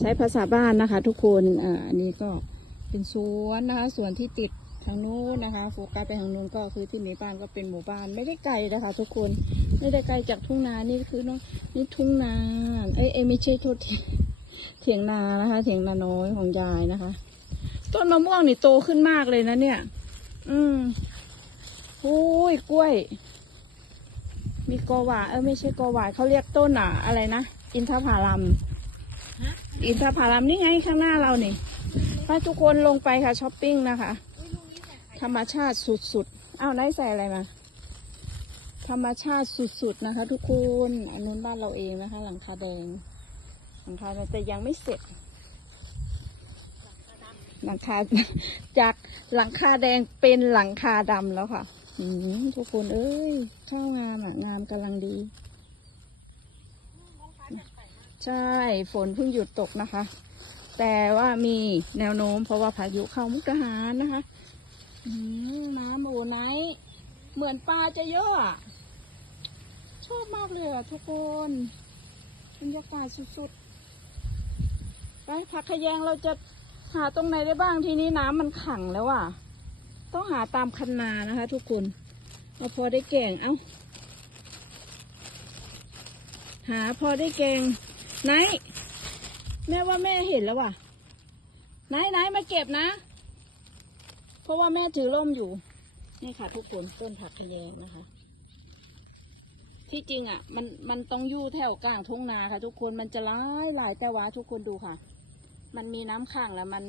ใช้ภาษาบ้านนะคะ ทุกคนอ่าอันนี้ก็เป็นสวนนะคะสวนที่ติดทางนู้นนะคะ โฟกัสไปทางนู้นก็คือที่หมู่บ้านก็เป็นหมู่บ้านไม่ได้ไกลนะคะ ทุกคนไม่ได้ไกลจากทุ่งนานี่คือน้องนี่ทุ่งนาเอ้ยไม่ใช่โทษทีเถียงนานะคะ เถียงนาน้อยของยายนะคะ ต้นมะม่วงนี่โตขึ้นมากเลยนะเนี่ย อืมโอ้ยกล้วย มีกอหวาเออไม่ใช่กอหวาเขาเรียกต้นอะ อะไรนะอินทผลัม อินทผลัมนี่ไงข้างหน้าเรานี่ไปทุกคนลงไปค่ะช้อปปิ้งนะคะ ธรรมชาติสุดๆ อ้าวไหนใส่อะไรมา ธรรมชาติสุดๆนะคะ ทุกคนอันนู้นบ้านเราเองนะคะ หลังคาแดง หลังคาแต่ยังไม่เสร็จ หลังคาจากหลังคาแดงเป็นหลังคาดำแล้วค่ะอทุกคนเอ้ย ข้าวงามอะ งามกำลังดี ใช่ฝนเพิ่งหยุดตกนะคะ แต่ว่ามีแนวโน้ม เพราะว่าพายุเข้ามุกดาหารนะคะน้ำโอ้ไนเหมือนปลาจะเยอะชอบมากเลยอะทุกคนบรรยากาศสุดๆไปผักขยงเราจะหาตรงไหนได้บ้างทีนี้น้ำมันขังแล้วอะ ต้องหาตามคันนานะคะ ทุกคนเอาพอได้แกงเอ้าหาพอได้แกง ไหนแม่ว่าแม่เห็นแล้วว่ะไหนไหนมาเก็บนะ เพราะว่าแม่ถือร่มอยู่ นี่ค่ะ ทุกคนต้นผักทะแยงนะคะ ที่จริงอะ มันมันต้องอยู่แถวกลางทุ่งนาค่ะ ทุกคนมันจะหลายหลายแต่ว่าทุกคนดูค่ะ มันมีน้ำขังแล้วมัน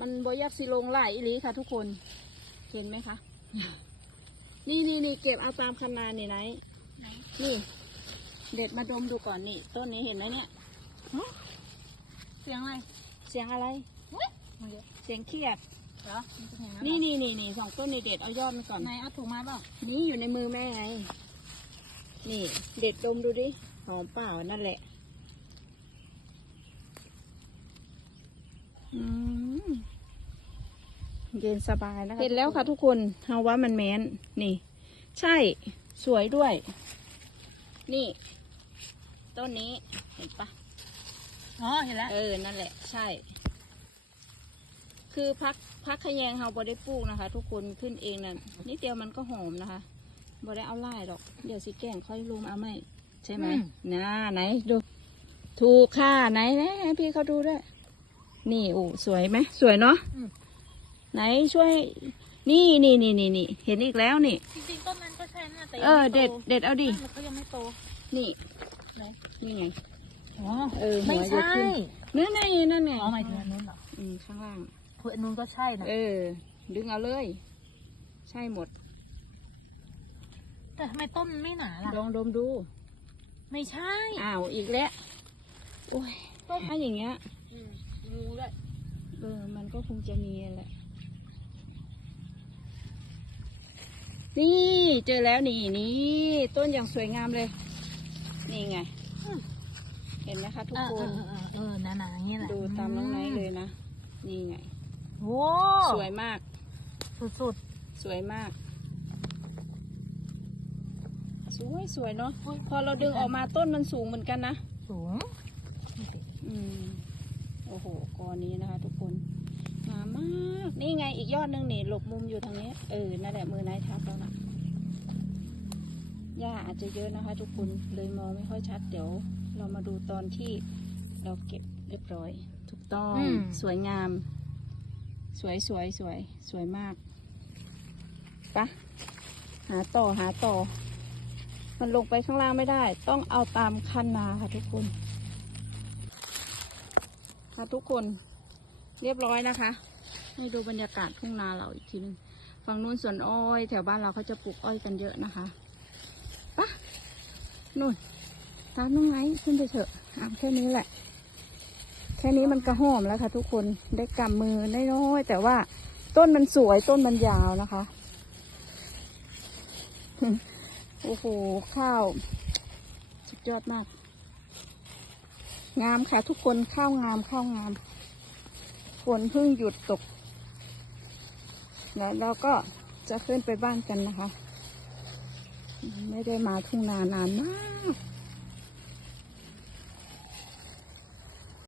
มันบอยักสิลงไหลอีหลีค่ะ ทุกคนเห็นไหมคะนี่นี่นี่เก็บเอาตามคันนานี่ไหนนี่ เด็ดมาดมดูก่อนนี่ ต้นนี้เห็นไหมเนี่ยเสียงอะไรเสียงอะไรมาเยอะเสียงเครียดเหรอมันเป็นอย่างนั้นนี่นี่นี่นี่สองต้นนี่เด็ดเอายอดมันก่อนไหนเอาถุงมาเปล่านี่อยู่ในมือแม่ไงนี่ เด็ดดมดูดิหอมเปล่านั่นแหละอืมเย็นสบายนะคะเห็นแล้วค่ะทุกคนเฮาว่ามันแมนนี่ ใช่สวยด้วย นี่ ต้นนี้เห็นปะอ๋อเห็นแล้วเออนั่นแหละ ใช่ คือพักพักขยงเฮาบ่ได้ปลูกนะคะ ทุกคนขึ้นเองนั่นนิดเดียวมันก็หอมนะคะบ่ได้เอาไล่หรอก เดี๋ยวสิแกงค่อยลุมเอาไหมใช่ไหมน่าไหนดู ถูกค่ะไหนไหนให้พี่เขาดูด้วย นี่โอ้สวยไหมสวยเนาะไหนช่วย นี่นี่นี่นี่นี่เห็นอีกแล้วนี่จริงๆต้นนั้นก็ใช่นะแต่เออ เด็ดเด็ดเอาดิมันก็ยังไม่โตนี่ไห นนี่ไง อ๋อเออหัวไม่จะใช่ขึ้น นั่นไงนั่นไงอ๋อหมายถึงอันนู้นเหรออืมข้างล่างคืออันนู้นก็ใช่นะเออ ดึงเอาเลย ใช่หมด แต่ทำไมต้นมันไม่หนาล่ะลองดมดู ไม่ใช่อ้าว อีกแล้ว โอ้ยต้นถ้าอย่างเงี้ยอืมงูด้วยเออ มันก็คงจะมีแหละ นี่ เจอแล้วนี่นี่ ต้นอย่างสวยงามเลย นี่ไง เห็นไหมคะทุกเออคเอนอเออเออหนาๆอย่างนี้แหละดูตามน้องไนท์เลยนะ นี่ไงโอ้สวยมาก สุดสวยมาก สวยสวยเนาะๆพอเราดึงออกมาต้นมันสูงเหมือนกันนะสูง อืม โอ้โหกอนี้นะคะ ทุกคนงามมาก นี่ไงอีกยอดหนึงนี่หลบมุมอยู่ทางนี้ เออ นั่นแหละมือนายทับแล้วนะ หญ้าอาจจะเยอะนะคะ ทุกคนเลยมองไม่ค่อยชัด เดี๋ยว เรามาดูตอนที่เราเก็บเรียบร้อย ถูกต้องสวยงาม สวยสวยสวยสวยมากปะหาต่อหาต่อ มันลงไปข้างล่างไม่ได้ ต้องเอาตามคันนาค่ะทุกคน ค่ะทุกคนเรียบร้อยนะคะ ให้ดูบรรยากาศทุ่งนาเราอีกทีนึง ฝั่งนู้นสวนอ้อย แถวบ้านเราเขาจะปลูกอ้อยกันเยอะนะคะปะ นู่นตามน้องไงขึ้นไปเถอะเอาแค่นี้แหละ แค่นี้มันกระหอมแล้วค่ะ ทุกคนได้กำมือน้อยๆแต่ว่าต้นมันสวยต้นมันยาวนะคะโอ้โหข้าว สุดยอดมาก งามค่ะ ทุกคนข้าวงามข้าวงามฝนเพิ่งหยุดตก แล้วเราก็จะขึ้นไปบ้านกันนะคะ ไม่ได้มาทุ่งนานานมาก